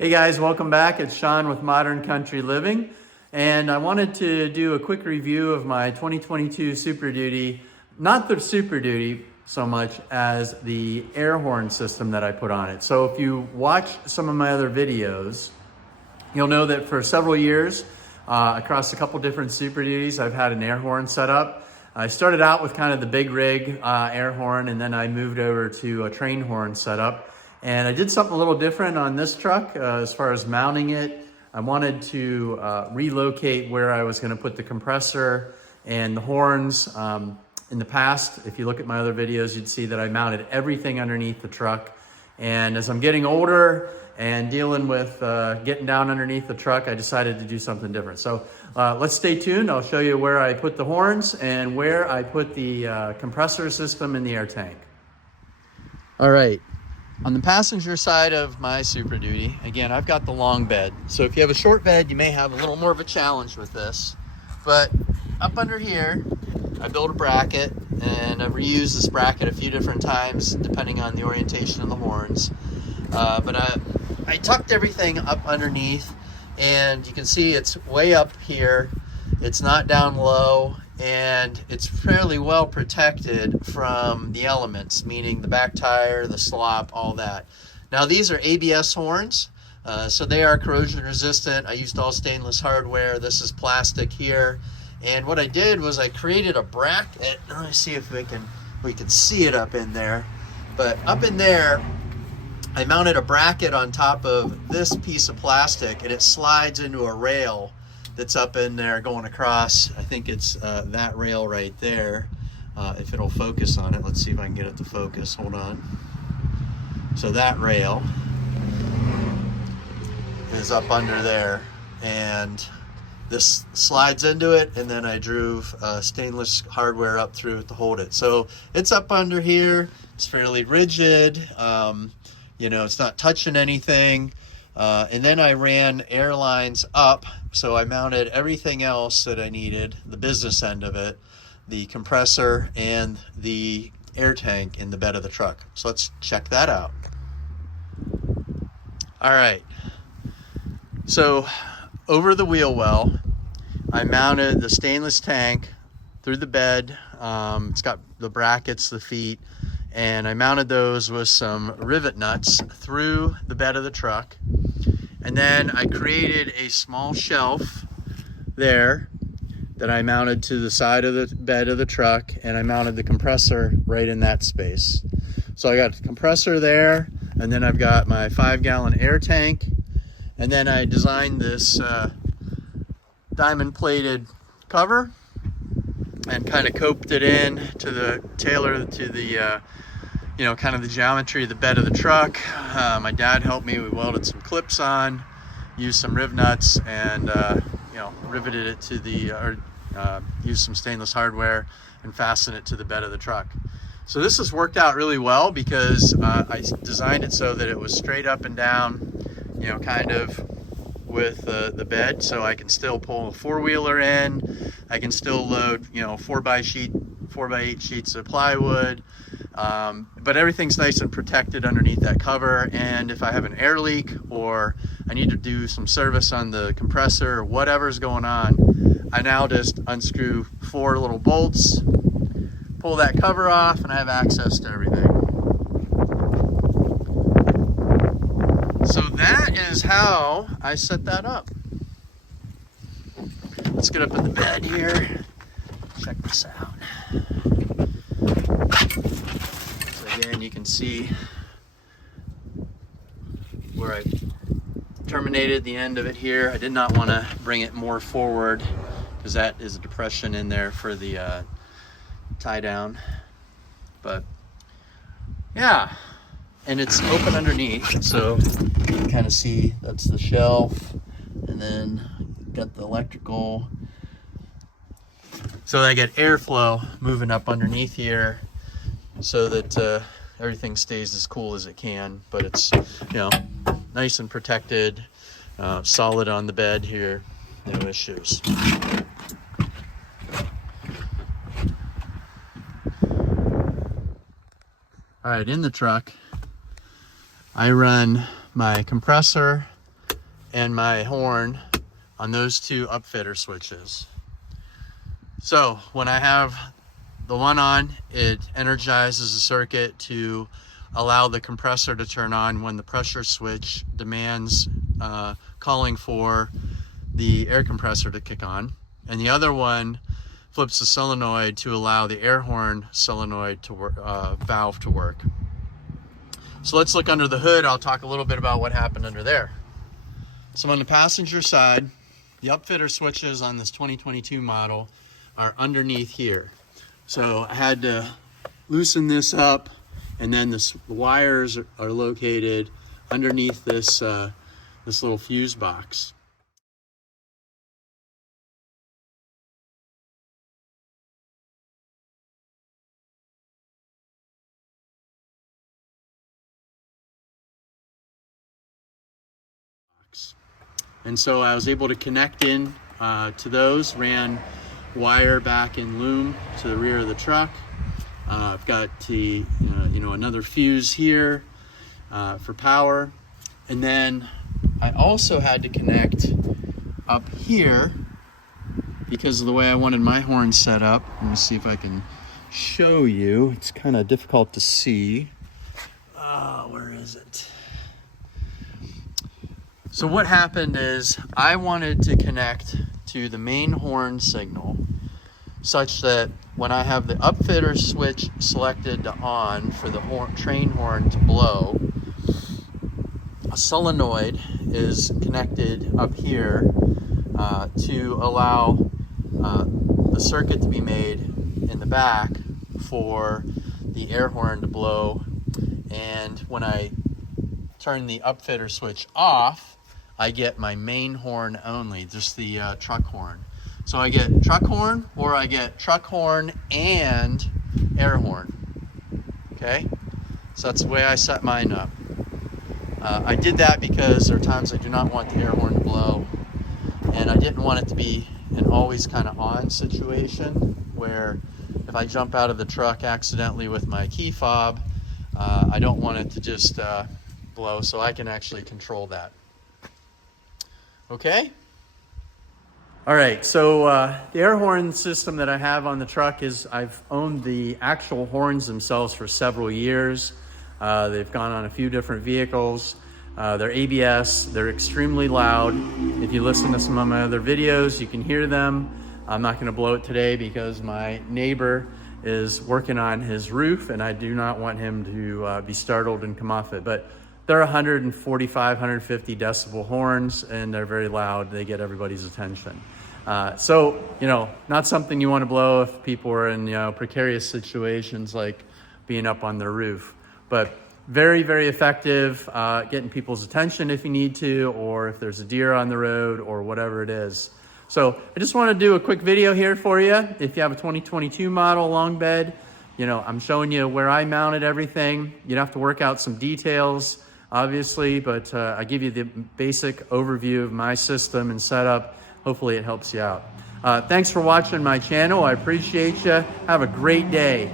Hey guys, welcome back. It's Sean with Modern Country Living, and I wanted to do a quick review of my 2022 Super Duty, not the Super Duty so much as the air horn system that I put on it. So if you watch some of my other videos, you'll know that for several years, across a couple different Super Duties, I've had an air horn set up. I started out with kind of the big rig air horn, and then I moved over to a train horn setup. And I did something a little different on this truck as far as mounting it. I wanted to relocate where I was going to put the compressor and the horns. In the past, if you look at my other videos, you'd see that I mounted everything underneath the truck. And as I'm getting older and dealing with getting down underneath the truck, I decided to do something different. So let's stay tuned. I'll show you where I put the horns and where I put the compressor system in the air tank. All right. On the passenger side of my Super Duty, again, I've got the long bed. So if you have a short bed, you may have a little more of a challenge with this. But up under here, I built a bracket, and I've reused this bracket a few different times depending on the orientation of the horns. But I tucked everything up underneath, and you can see it's way up here. It's not down low, and it's fairly well protected from the elements, meaning the back tire, the slop, all that. Now these are ABS horns, so they are corrosion resistant. I used all stainless hardware. This is plastic here. And what I did was I created a bracket. Let me see if we can see it up in there. But up in there, I mounted a bracket on top of this piece of plastic, and it slides into a rail that's up in there going across. I think it's that rail right there. If it'll focus on it, let's see if I can get it to focus. Hold on. So that rail is up under there, and this slides into it, and then I drove stainless hardware up through it to hold it. So it's up under here. It's fairly rigid. You know, it's not touching anything. And then I ran air lines up, so I mounted everything else that I needed, the business end of it, the compressor and the air tank in the bed of the truck. So let's check that out. All right, so over the wheel well, I mounted the stainless tank through the bed. It's got the brackets, the feet, and I mounted those with some rivet nuts through the bed of the truck. And then I created a small shelf there that I mounted to the side of the bed of the truck, and I mounted the compressor right in that space. So I got the compressor there, and then I've got my 5-gallon air tank, and then I designed this diamond plated cover and kind of coped it in to the tailor to the you know, kind of the geometry of the bed of the truck. My dad helped me. We welded some clips on, used some riv nuts, and you know, riveted it to the, used some stainless hardware and fastened it to the bed of the truck. So this has worked out really well because I designed it so that it was straight up and down, you know, kind of with the bed, so I can still pull a four-wheeler in. I can still load, you know, 4x8 sheets of plywood. But everything's nice and protected underneath that cover, and if I have an air leak or I need to do some service on the compressor or whatever's going on, I now just unscrew 4 little bolts, pull that cover off, and I have access to everything. So that is how I set that up. Let's get up in the bed here, check this out. Again, you can see where I terminated the end of it here. I did not want to bring it more forward because that is a depression in there for the tie down. But yeah, and it's open underneath, so you can kind of see that's the shelf, and then got the electrical. So I get airflow moving up underneath here, so that everything stays as cool as it can, but it's, you know, nice and protected, solid on the bed here, no issues. All right, in the truck, I run my compressor and my horn on those two upfitter switches. So when I have the one on, it energizes the circuit to allow the compressor to turn on when the pressure switch demands calling for the air compressor to kick on. And the other one flips the solenoid to allow the air horn solenoid to work, valve to work. So let's look under the hood. I'll talk a little bit about what happened under there. So on the passenger side, the upfitter switches on this 2022 model are underneath here. So I had to loosen this up, and then the wires are located underneath this, this little fuse box. And so I was able to connect in to those, ran wire back in loom to the rear of the truck. I've got the, another fuse here for power. And then I also had to connect up here because of the way I wanted my horn set up. Let me see if I can show you. It's kind of difficult to see. Where is it? So what happened is I wanted to connect to the main horn signal such that when I have the upfitter switch selected to on for the train horn to blow, a solenoid is connected up here to allow the circuit to be made in the back for the air horn to blow. And when I turn the upfitter switch off, I get my main horn only, just the truck horn. So I get truck horn, or I get truck horn and air horn. Okay? So that's the way I set mine up. I did that because there are times I do not want the air horn to blow, and I didn't want it to be an always kind of on situation where if I jump out of the truck accidentally with my key fob, I don't want it to just blow, so I can actually control that. Okay? All right, so the air horn system that I have on the truck is I've owned the actual horns themselves for several years. They've gone on a few different vehicles. They're ABS, they're extremely loud. If you listen to some of my other videos, you can hear them. I'm not gonna blow it today because my neighbor is working on his roof and I do not want him to be startled and come off it. But they're 145, 150 decibel horns and they're very loud. They get everybody's attention. So, not something you want to blow if people are in, precarious situations like being up on their roof. But very, very effective, getting people's attention if you need to, or if there's a deer on the road or whatever it is. So I just want to do a quick video here for you. If you have a 2022 model long bed, I'm showing you where I mounted everything. You'd have to work out some details, obviously, but I give you the basic overview of my system and setup. Hopefully it helps you out. Thanks for watching my channel. I appreciate you. Have a great day.